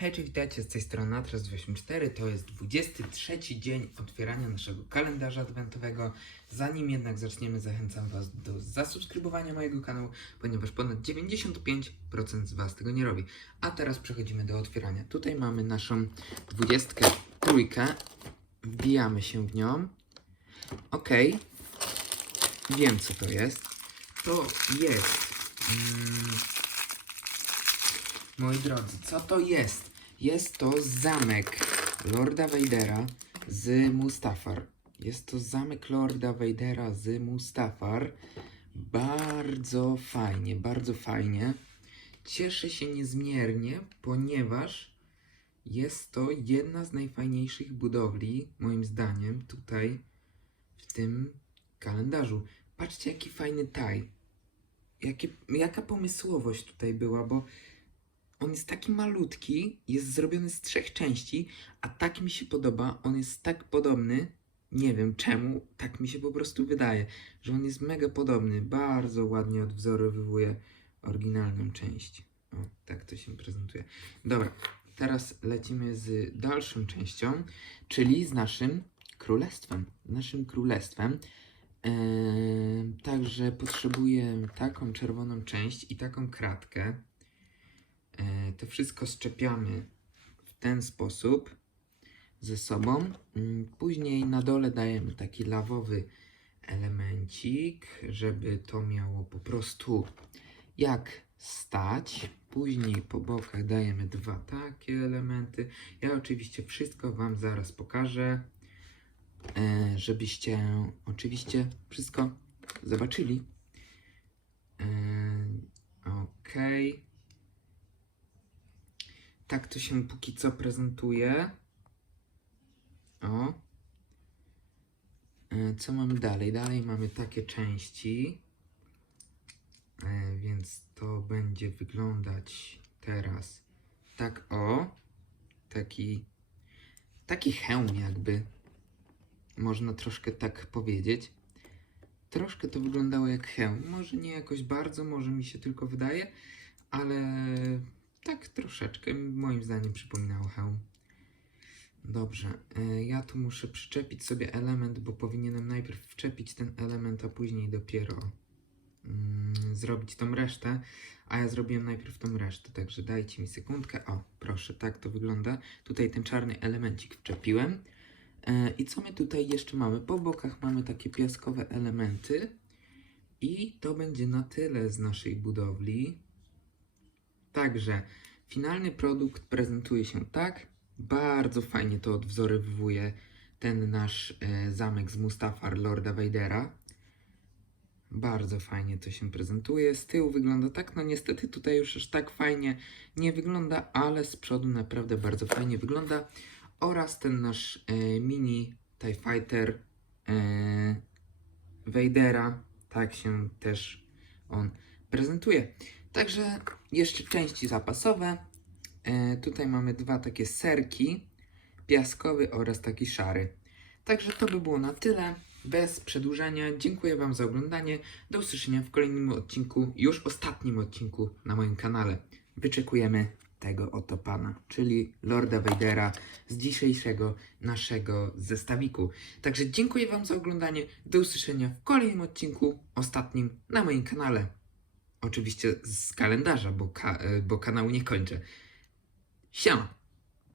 Hej, czy witajcie, z tej strony Natras24, to jest 23 dzień otwierania naszego kalendarza adwentowego. Zanim jednak zaczniemy, zachęcam Was do zasubskrybowania mojego kanału, ponieważ ponad 95% z Was tego nie robi. A teraz przechodzimy do otwierania. Tutaj mamy naszą 23, wbijamy się w nią. Ok, wiem co to jest. To jest... Mm, Moi drodzy, co to jest? Jest to zamek Lorda Vadera z Mustafar. Jest to zamek Lorda Vadera z Mustafar. Bardzo fajnie, bardzo fajnie. Cieszę się niezmiernie, ponieważ jest to jedna z najfajniejszych budowli, moim zdaniem, tutaj w tym kalendarzu. Patrzcie, jaki fajny taj. Jakie, jaka pomysłowość tutaj była, bo on jest taki malutki, jest zrobiony z trzech części, a tak mi się podoba. On jest tak podobny, nie wiem czemu, tak mi się po prostu wydaje, że on jest mega podobny. Bardzo ładnie odwzorowywuje oryginalną część. O, tak to się prezentuje. Dobra, teraz lecimy z dalszą częścią, czyli z naszym królestwem. Naszym królestwem. Eee, także potrzebuję taką czerwoną część i taką kratkę. To wszystko szczepiamy w ten sposób ze sobą. Mm, Później na dole dajemy taki lawowy elemencik, żeby to miało po prostu jak stać. Później po bokach dajemy dwa takie elementy. Ja oczywiście wszystko Wam zaraz pokażę, e, żebyście oczywiście wszystko zobaczyli. E, Okej. Tak to się póki co prezentuje. O. E, Co mamy dalej? Dalej mamy takie części. E, Więc to będzie wyglądać teraz tak o. Taki taki hełm jakby. Można troszkę tak powiedzieć. Troszkę to wyglądało jak hełm. Może nie jakoś bardzo, może mi się tylko wydaje, ale tak troszeczkę moim zdaniem przypominało hełm. Dobrze, e, ja tu muszę przyczepić sobie element, bo powinienem najpierw wczepić ten element, a później dopiero mm, zrobić tą resztę. A ja zrobiłem najpierw tą resztę, także dajcie mi sekundkę. O, proszę, tak to wygląda. Tutaj ten czarny elemencik wczepiłem. E, I co my tutaj jeszcze mamy? Po bokach mamy takie piaskowe elementy. I to będzie na tyle z naszej budowli. Także finalny produkt prezentuje się tak. Bardzo fajnie to odwzorowuje ten nasz e, zamek z Mustafar Lorda Vadera. Bardzo fajnie to się prezentuje. Z tyłu wygląda tak, no niestety tutaj już aż tak fajnie nie wygląda, ale z przodu naprawdę bardzo fajnie wygląda. Oraz ten nasz e, mini TIE Fighter e, Vadera, tak się też on prezentuje. Także jeszcze części zapasowe. E, tutaj mamy dwa takie serki, piaskowy oraz taki szary. Także to by było na tyle. Bez przedłużania, dziękuję Wam za oglądanie. Do usłyszenia w kolejnym odcinku, już ostatnim odcinku na moim kanale. Wyczekujemy tego oto pana, czyli Lorda Vadera z dzisiejszego naszego zestawiku. Także dziękuję Wam za oglądanie. Do usłyszenia w kolejnym odcinku, ostatnim na moim kanale. Oczywiście z kalendarza, bo, ka- bo kanału nie kończę. Siema!